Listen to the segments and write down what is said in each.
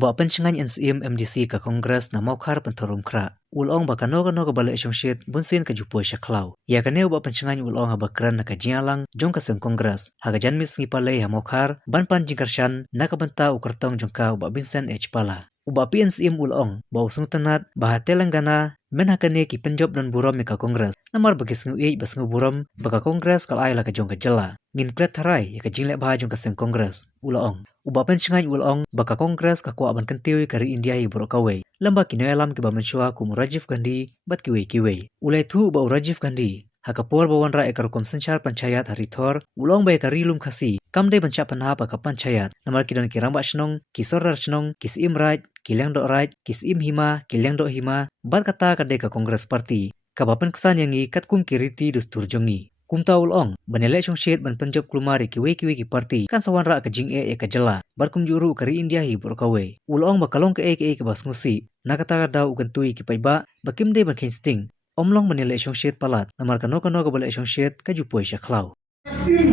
Uba pencengan NCM MDC ka Kongres na maukar pentorum kra. Ulong baka no ka balik syongshit bunsin ka jupo syaklau. Ya kane uba pencengan ulong habakran na ka jialang jong ka seng Kongres. Haga janmis ngipalay ha maukar ban pan jingkarsyan na kabanta ukartong jong ka uba Vincent H. Pala. Uba PNCM ulong ba usung tanat baha Telangana men hakane ki penjob dan buram ka Kongres. Namar bagis ngu bas ngu buram baka Kongres kal ay la ka jong ka jela. Ngin kret harai ya ka jinglek baha jong ka seng Kongres. Ulong. Uba pencengan ulong baka Kongres ka kuaban kentiwi kari India hi buruk kawai. Lamba kino alam ki bamenshua ku Rajiv Gandhi bat kiwe. Ulai tu uba Rajiv Gandhi hakapor bawan ra ekar kom senchar panchayat hari thor ulong bay karilum khasi kamde bancha panha baka panchayat namar kidon kiramba shnong kisorar shnong kisim raj kileng do raj kisim hima kileng do hima bat kata kade ka Kongres parti kabapan kesan yangi katkum kiriti dustur jongi. Kumta ulong banele syongshit ban penjob kulmari kiwe ki parti kan sawan ra ka jing e ka jela barkum juru kari India hi burkawe ulong bakalong ke ke bas ngusi nakata da ugantui ki paiba bakim de ban khinsting omlong banele syongshit palat namar kano ka bale syongshit ka jupoi syaklau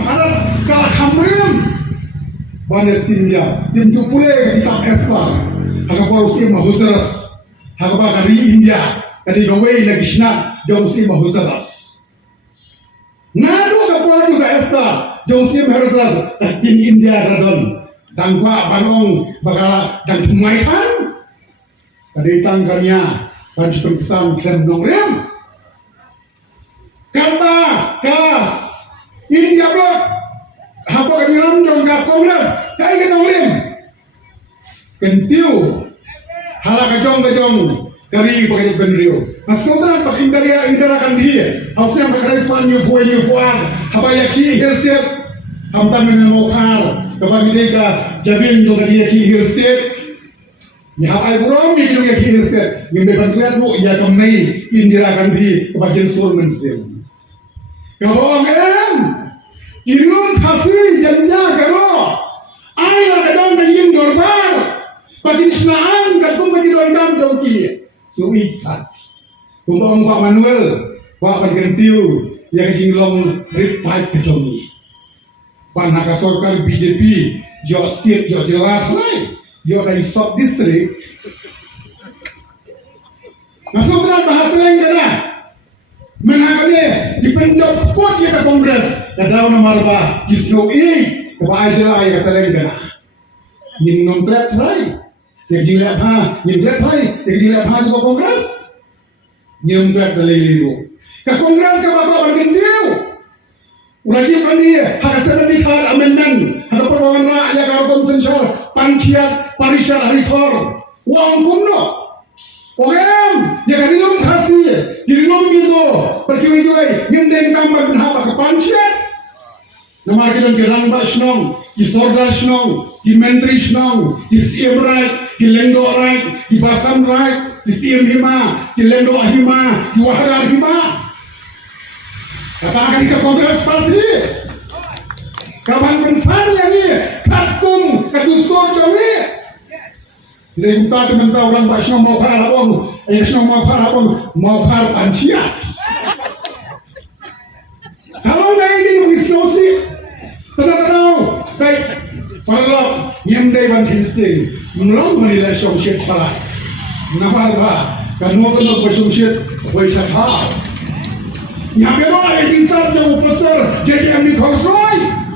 Bharat का खमरेम बने तिंया tim tupule kitab esbar hagapa usi mahusaras hagapa kari India kadi gawe lagisna do usi mahusaras nado kapor juga esta do usi mahusaras tin India radon dangwa banong bakala dang tumaitan kadi tangkanya ban pengsam klem nongrem kata kas India blok hapa kanyalam jongga Kongres kai ke nongrim kentiu hala kajong kari pakai benrio askontra pak indara kan dia hausnya pakai respan new puan haba yaki hirstet hamtan men mokar kabagi deka jabin jongga dia ki hirstet ya ai burom ni jongga ki hirstet ngimbe bantuan bu ya kamnai indira kan di kebagian sur mensim Gawang Irung kasih janja garo Ayah kadang naying dorbar Bagi senaan katung bagi doindam dongki Suwi sat Kumpang Pak Manuel Pak Pangentiu Yang jinglong ripai kedongi Pan haka sorkar BJP Yo state yo jelas lai Yo dari South District Masuk terang bahateleng kada menangane dipenjok kuat ya ke Kongres dadau nomor ba kisno ke ba ajela ya Telangana nin non plat try ya jilap ha ke Kongres nin plat dalilo ke Kongres ka ba bangintiu Rajiv Gandhi hak sebenarnya hak amendment hak perbawan ra ya ka konsensor panchiat parishad hari thor wang kumno Ogem, ya kanilom kasih, dilom gizo, perkiwai yenden kamar benhaba ke panciat. Namar kita dirang basnong, di sorda snong, di menteri snong, di CM right, di lendo right, di basam right, di CM hima, di lendo hima, di wahara hima. Katakan ke Kongres Parti, kapan pensan yang ini, katkum, kadustor jongi. Jadi kita minta orang Basno mau parabong, mau par pantiat. Kalau nggak ini mengislasi, tahu, baik, paralog yang dari bantinsting, menolak menilai syongshit salah. Nampak apa? Kamu kena bersyongshit, bersyakha. Nyampe doa yang bisa jauh poster, JJM di Kongsroy.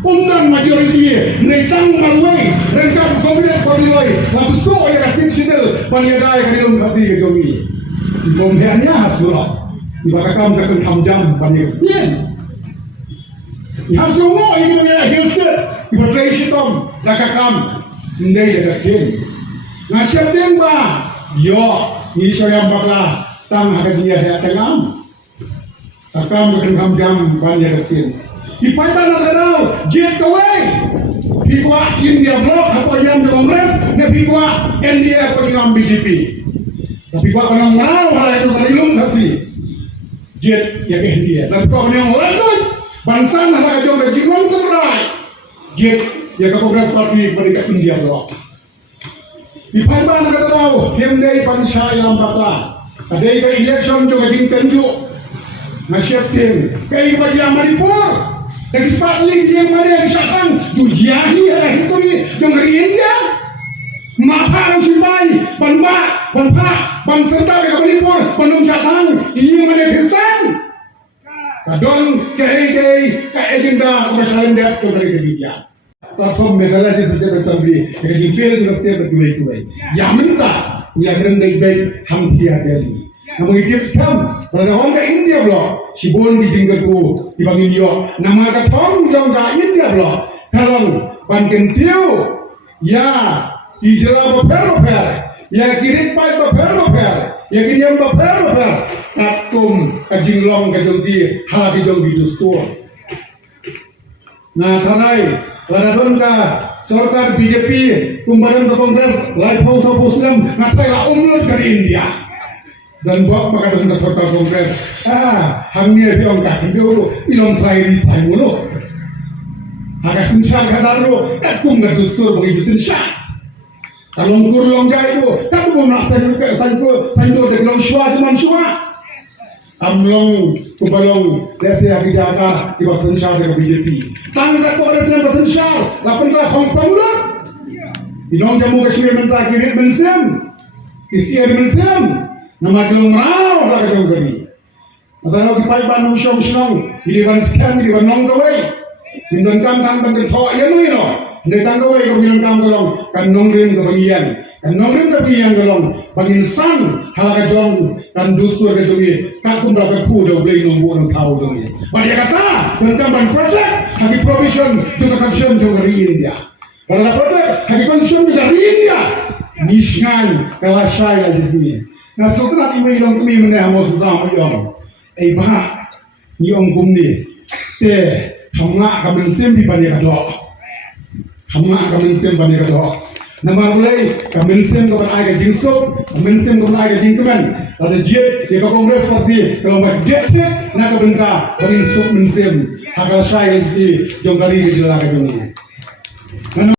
Undang majoriti netang marwai rengkap komitet kodiloi langsung ya kasih sidel paniadai kadilum kasih jomi di bombeannya hasurah di bakakam kakun hamjam paniadai yang semua ini mengenai hilset di berlai shitom dakakam ndai dakakin ngasih temba yo ni soyam bakla tang hakajiya ya tengam takam kakun hamjam paniadai Ipai mana tahu jet kawai pikwa India blok apa yang di Kongres ne pikwa India apa yang BJP tapi pikwa orang mau hal itu karilum kasih jet ya ke India tapi pikwa yang lain bangsa nak jom berjingon terai jet ya ke Kongres Parti pada India blok Ipai mana tahu hemdai pansha yang bata ada ke election juga jingkanju nasyaptin kai bagi Manipur dari Spatling yang mana yang syakang jujiahi ya history jong India Mapa ng simbay, banba, banpa, bansenta ke Kabalipur, banung satang, ini manifestan. Kadon ke agenda kemasyalan dep to dari kerja. Platform Meghalaya Legislative Assembly, yang fail to step dua. Ya minta, ya rendai baik hamtia Delhi. Namun tips kam, pada orang ke India blok, sibun di jinggerku di Bang India, nama katong jong ke India blok, kalong banten tiu, ya di jela beper, ya kirit pai beper, ya kinyam beper, tatum kajinglong kajongdi, halaki jongdi dustur. Nah, tanai, ladon ka सरकार बीजेपी कुंभरण के Congress life house of Muslim ngatai la umlot dari India dan buat maka dengan सरकार कांग्रेस हमने भी उनका कंट्रोल इलों try time लो agak sinsar kadaru kum nggak dustur bagi sinsar kalau kurlong jai itu tak mau nak sayur de long shua cuman shua amlong kumbalong desi agi jaga di basen shah de BJP tangga ko ada sen basen shah lapan ka Hong Kong lo inong Jammu Kashmir menta kirit mensem isi er mensem nama gelong rau la ka jong gani asal di pai ban shong shong di ban scam di ban nong gawai Mindan kam sang bangkan thok yan mo yun Hindi sang gawai ko mindan kam galong kan nong rin ka bagiyan kan nong rin ka bagiyan galong bangin san halaka jong kan dustur ka jongi kakum braka pu daw blay nong buong tao jongi Badi kata dan kam ban project hagi provision jong consumption jong dari India kalau na project hagi consumption dari India nisngan kalasay la jisni na sotra di mo ilong kumi meneh mo sudah mo yong bah ni ong kumni te hamga kamen sem di bani kadok hamga kamen sem bani kadok nama mulai kamen sem kapan ai ka jingsop kamen sem kapan ai ka jingkemen ada jet ya ka kongres parti kalau buat jet na ka benta bani sok men sem hakal sai si jongkari di jela ka jongi